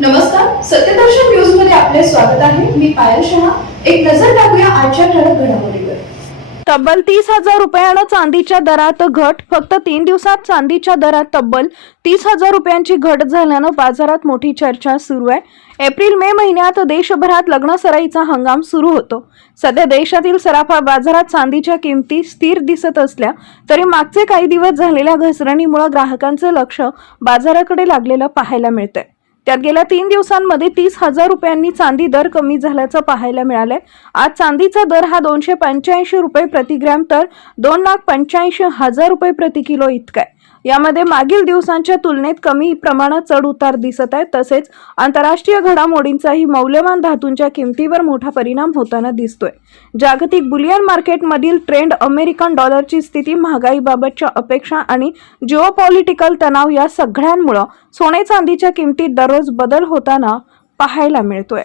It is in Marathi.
नमस्कार, सत्यदर्शन न्यूज मध्ये आपले स्वागत आहे. मी पायल शहा. एक नजर टाकूया आजच्या ठळक घडामोडीवर. तब्बल 30,000 रुपयानं चांदीच्या दरात घट. फक्त 3 दिवसात चांदीच्या दरात तब्बल 30,000 रुपयांची घट झाल्यानं बाजारात मोठी चर्चा सुरू आहे. एप्रिल-मे महिन्यात देशभरात लग्नसराईचा हंगाम सुरू होतो. सध्या देशातील सराफा बाजारात चांदीच्या किमती स्थिर दिसत असल्या तरी मागचे काही दिवस झालेल्या घसरणीमुळे ग्राहकांचे लक्ष बाजाराकडे लागलेलं पाहायला मिळतंय. त्यात गेल्या 3 दिवसांमध्ये 30,000 रुपयांनी चांदी दर कमी झाल्याचं पाहायला मिळालंय. आज चांदीचा दर हा 285 रुपये प्रति ग्रॅम तर 2,85,000 रुपये प्रति किलो इतका आहे. यामध्ये मागील दिवसांच्या तुलनेत कमी प्रमाणात चढ उतार दिसत आहे. तसेच आंतरराष्ट्रीय घडामोडींचाही मौल्यवान धातूंच्या किमतीवर मोठा परिणाम होताना दिसतोय. जागतिक बुलियन मार्केटमधील ट्रेंड, अमेरिकन डॉलरची स्थिती, महागाईबाबतच्या अपेक्षा आणि जिओपॉलिटिकल तणाव या सगळ्यांमुळे सोने चांदीच्या किमतीत दररोज बदल होताना पाहायला मिळतोय.